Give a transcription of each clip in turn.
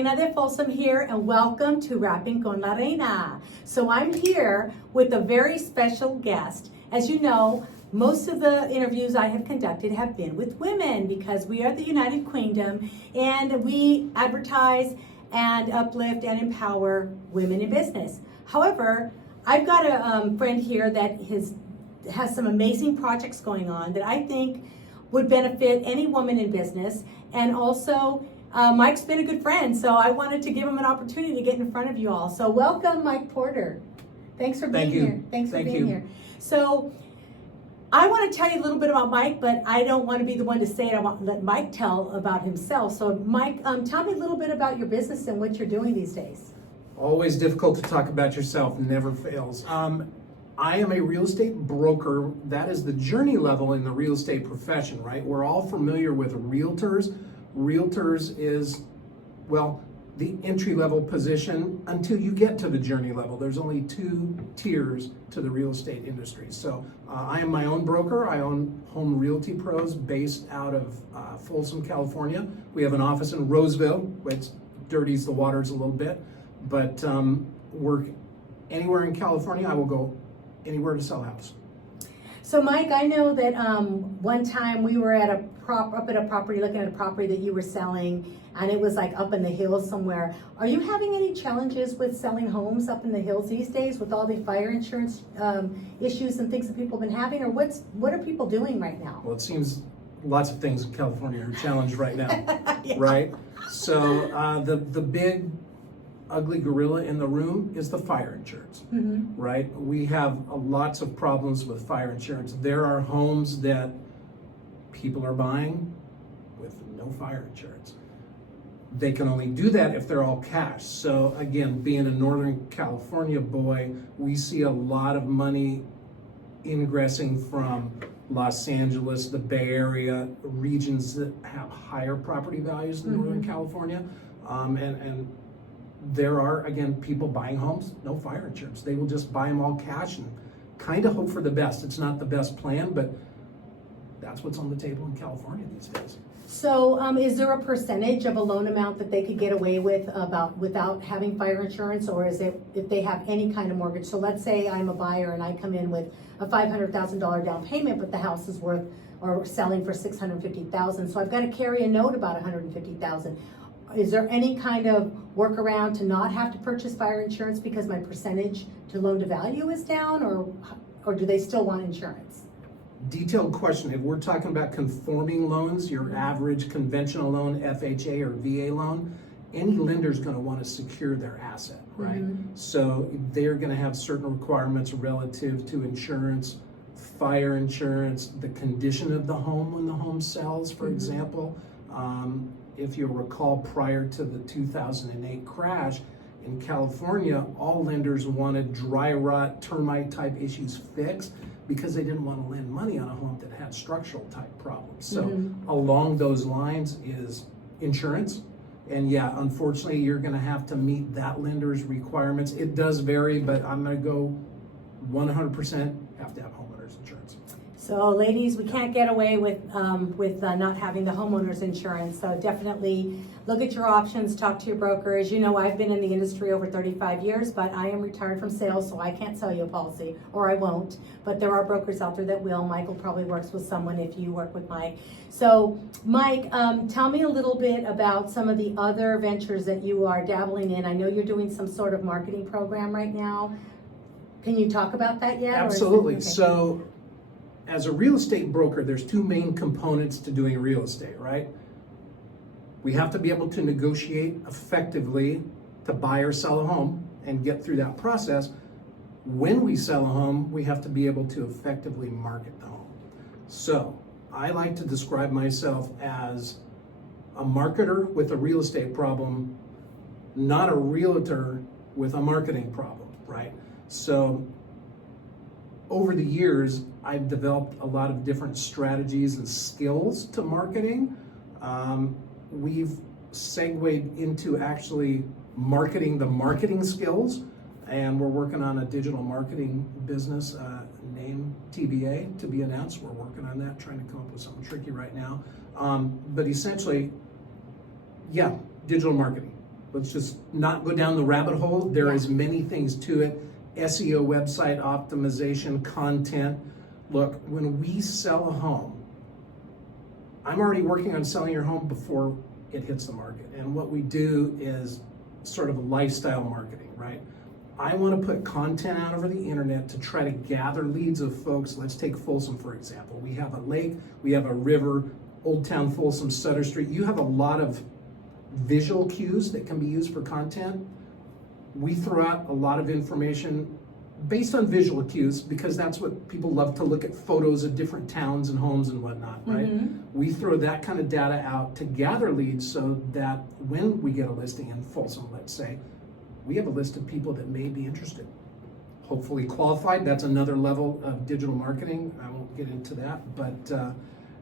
Reina de Folsom here, and welcome to Rappin Con La Reina. So I'm here with a very special guest. As you know, most of the interviews I have conducted have been with women because we are the United Queendom and we advertise and uplift and empower women in business. However, I've got a friend here that has some amazing projects going on that I think would benefit any woman in business, and also Mike's been a good friend, so I wanted to give him an opportunity to get in front of you all. So welcome, Mike Porter. Thanks for being here. Thanks for being here. So I want to tell you a little bit about Mike, but I don't want to be the one to say it. I want to let Mike tell about himself. So Mike, tell me a little bit about your business and what you're doing these days. Always difficult to talk about yourself, never fails. I am a real estate broker. That is the journey level in the real estate profession, right? We're all familiar with realtors. Realtors is, well, the entry-level position until you get to the journey level. There's only 2 tiers to the real estate industry. So I am my own broker. I own Home Realty Pros based out of Folsom, California. We have an office in Roseville, which dirties the waters a little bit, but work anywhere in California. I will go anywhere to sell a house. So Mike, I know that one time we were at up at a property, looking at a property that you were selling, and it was like up in the hills somewhere. Are you having any challenges with selling homes up in the hills these days with all the fire insurance issues and things that people have been having, or what are people doing right now? Well, it seems lots of things in California are challenged right now, Yeah. right? So the big ugly gorilla in the room is the fire insurance, right? We have lots of problems with fire insurance. There are homes that people are buying with no fire insurance. They can only do that if they're all cash. So again, being a Northern California boy, we see a lot of money ingressing from Los Angeles, the Bay Area, regions that have higher property values than Northern California. And there are, again, people buying homes, no fire insurance. They will just buy them all cash and kind of hope for the best. It's not the best plan, but that's what's on the table in California these days. So is there a percentage of a loan amount that they could get away with without having fire insurance, or is it if they have any kind of mortgage? So let's say I'm a buyer and I come in with a $500,000 down payment, but the house is worth or selling for $650,000. So I've got to carry a note about $150,000. Is there any kind of workaround to not have to purchase fire insurance because my percentage to loan to value is down, or do they still want insurance? Detailed question. If we're talking about conforming loans, your average conventional loan, FHA or VA loan, any lender's going to want to secure their asset, right? So they're going to have certain requirements relative to insurance, fire insurance, the condition of the home when the home sells, for example. If you'll recall, prior to the 2008 crash in California, all lenders wanted dry rot, termite type issues fixed because they didn't want to lend money on a home that had structural type problems. So along those lines is insurance. And yeah, unfortunately, you're going to have to meet that lender's requirements. It does vary, but I'm going to go 100% have to have homeowners insurance. So ladies, we can't get away with not having the homeowner's insurance. So definitely look at your options, talk to your broker. As you know, I've been in the industry over 35 years, but I am retired from sales, so I can't sell you a policy, or I won't. But there are brokers out there that will. Michael probably works with someone if you work with Mike. So Mike, tell me a little bit about some of the other ventures that you are dabbling in. I know you're doing some sort of marketing program right now. Can you talk about that yet? Absolutely. Okay. So as a real estate broker, there's 2 main components to doing real estate, right? We have to be able to negotiate effectively to buy or sell a home and get through that process. When we sell a home, we have to be able to effectively market the home. So I like to describe myself as a marketer with a real estate problem, not a realtor with a marketing problem, right? So over the years, I've developed a lot of different strategies and skills to marketing. We've segued into actually marketing the marketing skills, and we're working on a digital marketing business named TBA, to be announced. We're working on that, trying to come up with something tricky right now. But essentially, yeah, digital marketing. let's just not go down the rabbit hole. There Yeah. is many things to it. SEO, website optimization, content. Look, when we sell a home, I'm already working on selling your home before it hits the market. And what we do is sort of a lifestyle marketing, right? I want to put content out over the internet to try to gather leads of folks. Let's take Folsom, for example. We have a lake, we have a river, Old Town Folsom, Sutter Street. You have a lot of visual cues that can be used for content. We throw out a lot of information based on visual cues because that's what people love to look at, photos of different towns and homes and whatnot, right? We throw that kind of data out to gather leads so that when we get a listing in Folsom, let's say, we have a list of people that may be interested. Hopefully qualified. That's another level of digital marketing. I won't get into that, but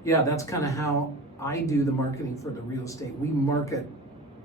yeah, that's kind of how I do the marketing for the real estate. We market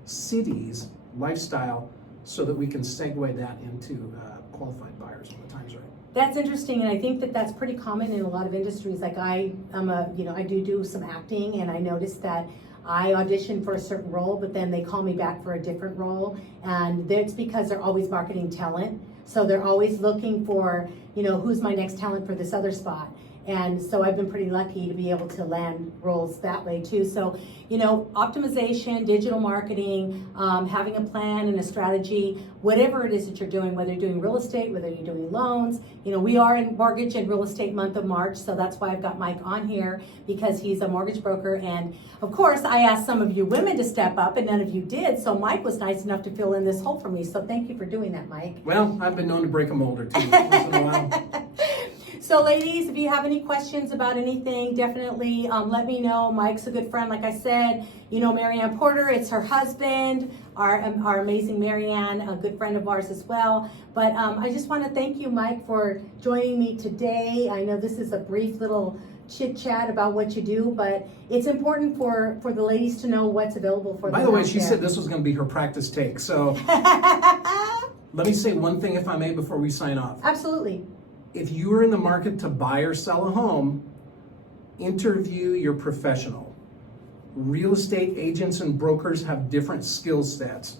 cities, lifestyle, so that we can segue that into qualified buyers when the time's right. That's interesting, and I think that that's pretty common in a lot of industries. Like I do some acting, and I noticed that I audition for a certain role, but then they call me back for a different role, and it's because they're always marketing talent. So they're always looking for, who's my next talent for this other spot. And so I've been pretty lucky to be able to land roles that way too. So, optimization, digital marketing, having a plan and a strategy, whatever it is that you're doing, whether you're doing real estate, whether you're doing loans. We are in mortgage and real estate month of March, so that's why I've got Mike on here, because he's a mortgage broker. And of course, I asked some of you women to step up, and none of you did. So Mike was nice enough to fill in this hole for me. So thank you for doing that, Mike. Well, I've been known to break a mold or two once in a while. So ladies, if you have any questions about anything, definitely let me know. Mike's a good friend, like I said. Marianne Porter, it's her husband, our amazing Marianne, a good friend of ours as well. But I just want to thank you, Mike, for joining me today. I know this is a brief little chit chat about what you do, but it's important for the ladies to know what's available for them. By the way, she said this was going to be her practice take. So let me say one thing, if I may, before we sign off. Absolutely. If you are in the market to buy or sell a home, interview your professional. Real estate agents and brokers have different skill sets.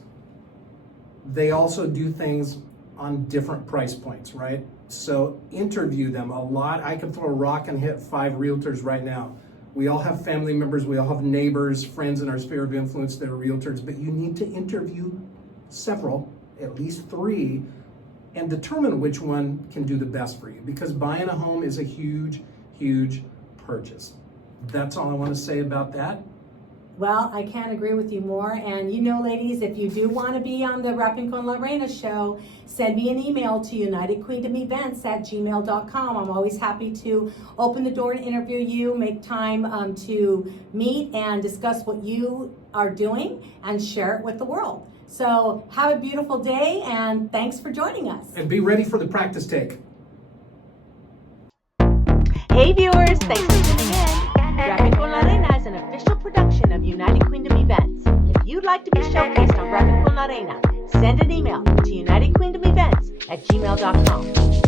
They also do things on different price points, right? So interview them a lot. I could throw a rock and hit 5 realtors right now. We all have family members, we all have neighbors, friends in our sphere of influence that are realtors, but you need to interview several, at least 3, and determine which one can do the best for you, because buying a home is a huge, huge purchase. That's all I want to say about that. Well, I can't agree with you more. And ladies, if you do want to be on the Rappin Con La Reina show, send me an email to unitedqueendomevents@gmail.com. I'm always happy to open the door to interview you, make time to meet and discuss what you are doing and share it with the world. So have a beautiful day, and thanks for joining us. And be ready for the practice take. Hey viewers, thanks for tuning in. Rappin Con La Reina is an official production of United Queendom Events. If you'd like to be showcased on Rappin Con La Reina, send an email to unitedqueendomevents@gmail.com.